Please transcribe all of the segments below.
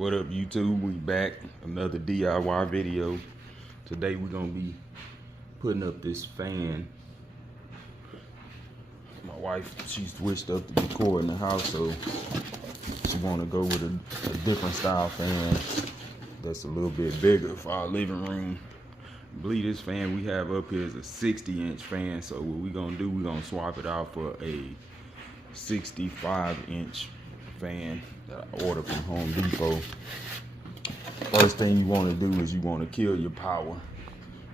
What up, YouTube? We back, another DIY video. Today we're gonna be putting up this fan. My wife, she switched up the decor in the house, so she wanna go with a different style fan that's a little bit bigger for our living room. I believe this fan we have up here is a 60-inch fan, so what we're gonna do, we're gonna swap it out for a 65-inch fan that I ordered from Home Depot. First thing you want to do is you want to kill your power.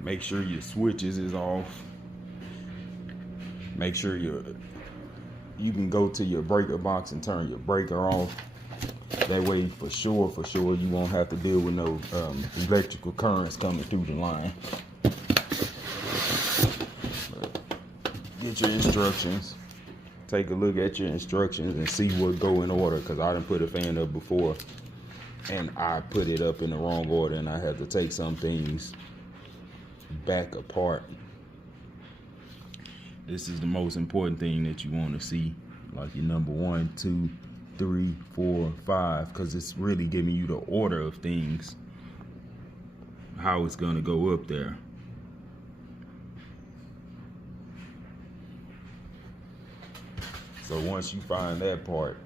Make sure your switches is off. Make sure you can go to your breaker box and turn your breaker off. That way, for sure, you won't have to deal with no electrical currents coming through the line. Get your instructions. Take a look at your instructions and see what go in order, because I done put a fan up before and I put it up in the wrong order and I had to take some things back apart. This is the most important thing that you want to see, like your number 1, 2, 3, 4, 5, because it's really giving you the order of things, how it's going to go up there. So once you find that part,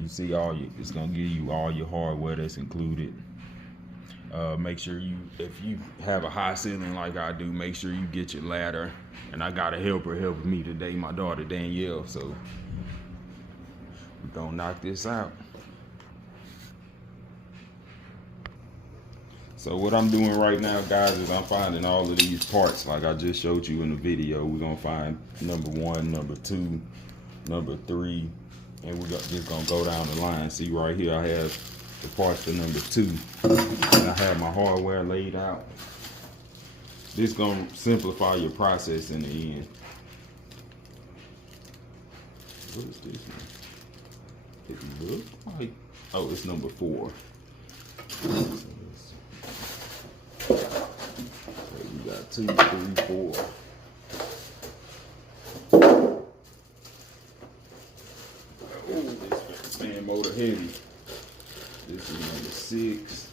you see it's gonna give you all your hardware that's included. Make sure if you have a high ceiling like I do, make sure you get your ladder. And I got a helper helping me today, my daughter Danielle. So we're gonna knock this out. So what I'm doing right now, guys, is I'm finding all of these parts like I just showed you in the video. We're gonna find number 1, number 2, number 3, and we're just gonna go down the line. See right here, I have the parts for number 2, and I have my hardware laid out. This gonna simplify your process in the end. What is this one? It looks like, oh, it's number 4. So we got 2, 3, 4. Fan motor heavy. This is number 6.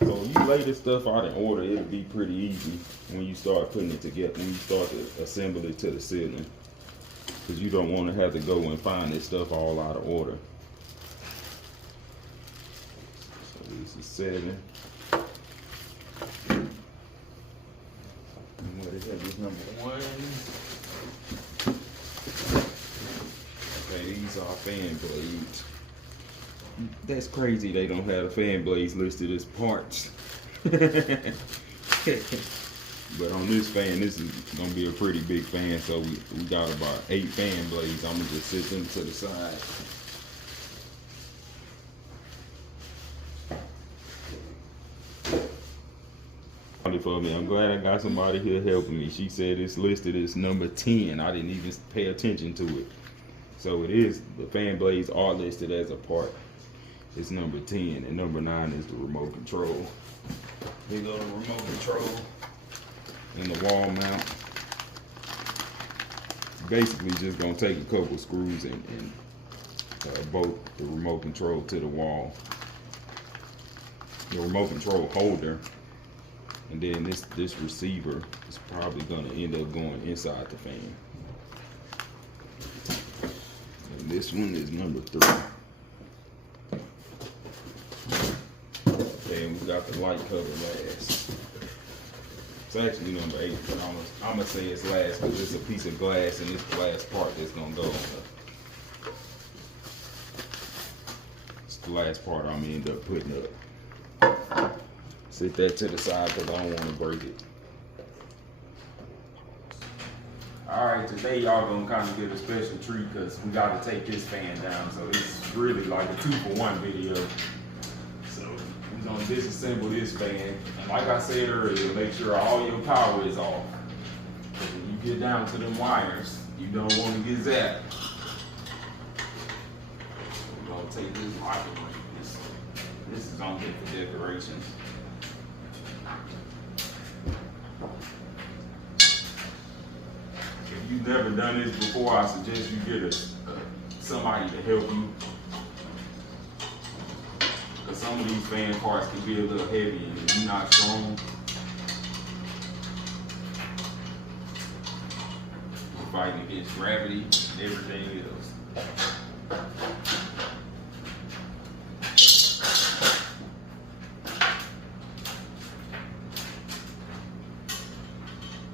So you lay this stuff out in order, it'll be pretty easy when you start putting it together, when you start to assemble it to the ceiling, because you don't want to have to go and find this stuff all out of order. So this is 7. And what is that? This number 1. These are fan blades. That's crazy they don't have the fan blades listed as parts. But on this fan, this is gonna be a pretty big fan, so we got about 8 fan blades. I'm gonna just sit them to the side. For me, I'm glad I got somebody here helping me. She said it's listed as number 10. I didn't even pay attention to it. So it is, the fan blades are listed as a part. It's number 10, and number 9 is the remote control. Here go the remote control and the wall mount. Basically just gonna take a couple screws and bolt the remote control to the wall. The remote control holder, and then this receiver is probably gonna end up going inside the fan. This one is number 3. Okay, and we got the light cover last. It's actually number 8, but I'm gonna say it's last because it's a piece of glass and this glass part that's gonna go on the. It's the last part I'm gonna end up putting up. Set that to the side because I don't want to break it. Alright, today y'all gonna kind of get a special treat because we got to take this fan down. So this is really like a 2-for-1 video. So we're gonna disassemble this fan. And like I said earlier, make sure all your power is off. Because when you get down to them wires, you don't want to get zapped. So we're gonna take this rocket ring. This is gonna get for decorations. If you've never done this before, I suggest you get somebody to help you. some of these fan parts can be a little heavy, and if you're not strong, you're fighting against gravity and everything else.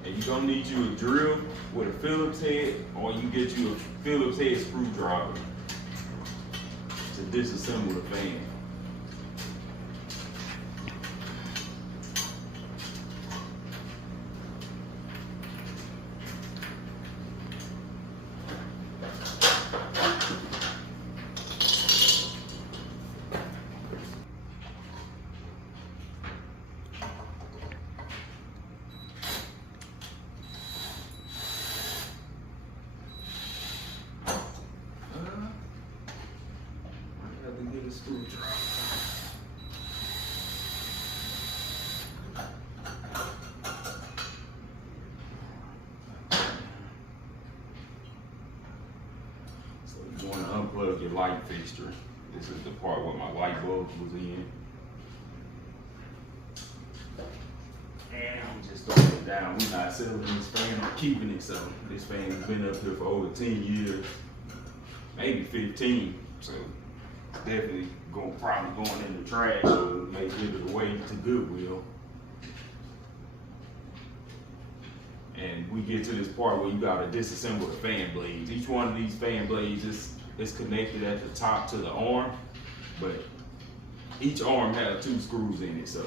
And you're gonna need you a drill with a Phillips head, or you get you a Phillips head screwdriver to disassemble the fan. Screwdriver. So you want to unplug your light fixture. This is the part where my light bulb was in. And I'm just throwing it down. We're not selling this fan, I'm keeping it. So this fan has been up here for over 10 years, maybe 15. So definitely probably going in the trash, or may give it away to Goodwill. And we get to this part where you gotta disassemble the fan blades. Each one of these fan blades is connected at the top to the arm, but each arm has 2 screws in it, so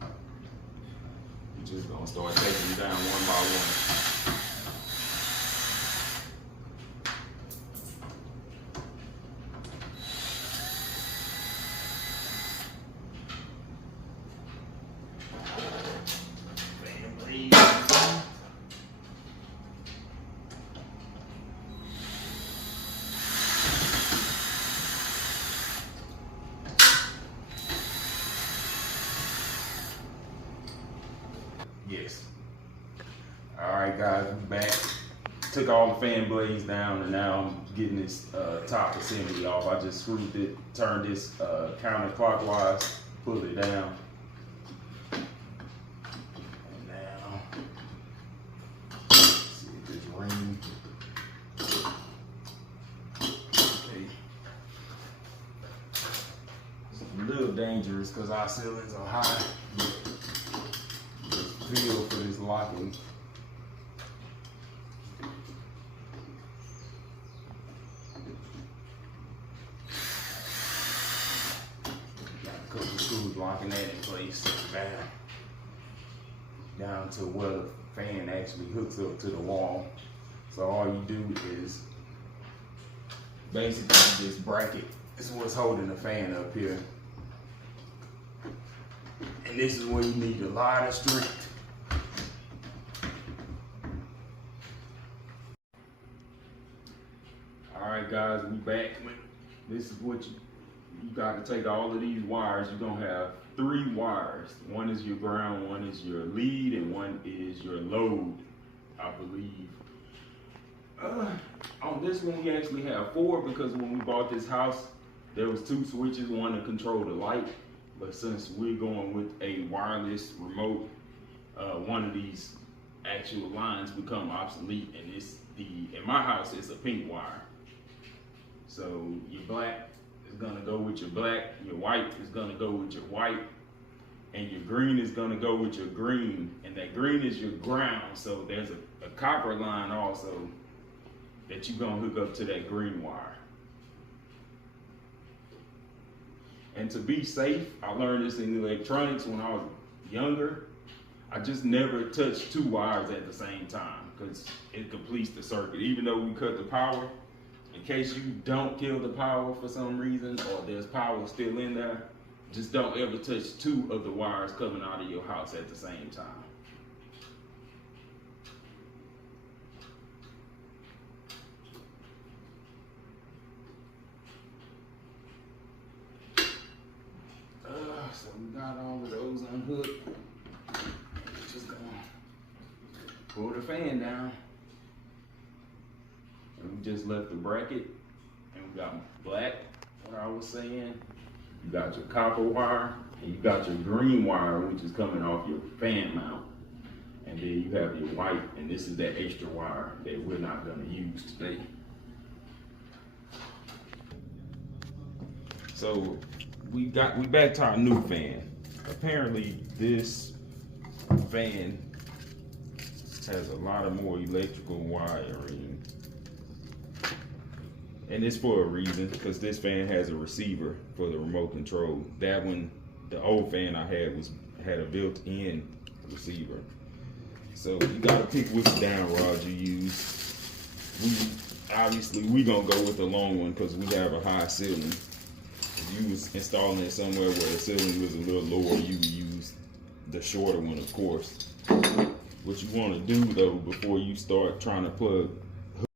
we're just gonna start taking them down one by one. Yes. All right, guys, we're back. Took all the fan blades down, and now I'm getting this top assembly off. I just screwed it, turned this counterclockwise, pulled it down. And now, let's see if this ring. Okay. It's a little dangerous because our ceilings are high. Feel for this locking. Got a couple screws locking that in place down to where the fan actually hooks up to the wall. So all you do is basically this bracket is what's holding the fan up here. And this is where you need a lot of strength. Alright guys, we back. This is what you got to take all of these wires. You're going to have 3 wires. One is your ground, one is your lead, and one is your load, I believe. On this one we actually have 4 because when we bought this house, there was 2 switches, one to control the light. But since we're going with a wireless remote, one of these actual lines become obsolete, and in my house it's a pink wire. So your black is gonna go with your black, your white is gonna go with your white, and your green is gonna go with your green, and that green is your ground. So there's a copper line also that you're gonna hook up to that green wire. And to be safe, I learned this in electronics when I was younger. I just never touched 2 wires at the same time because it completes the circuit. Even though we cut the power, in case you don't kill the power for some reason or there's power still in there, just don't ever touch 2 of the wires coming out of your house at the same time. So we got all of those unhooked. Just gonna pull the fan down. And we just left the bracket, and we got black what I was saying, you got your copper wire and you got your green wire, which is coming off your fan mount. And then you have your white, and this is that extra wire that we're not gonna use today. So we back to our new fan. Apparently this fan has a lot of more electrical wiring. And it's for a reason, because this fan has a receiver for the remote control. That one, the old fan I had a built-in receiver. So you gotta pick which down rod you use. We gonna go with the long one because we have a high ceiling. If you was installing it somewhere where the ceiling was a little lower, you would use the shorter one, of course. What you want to do though, before you start trying to plug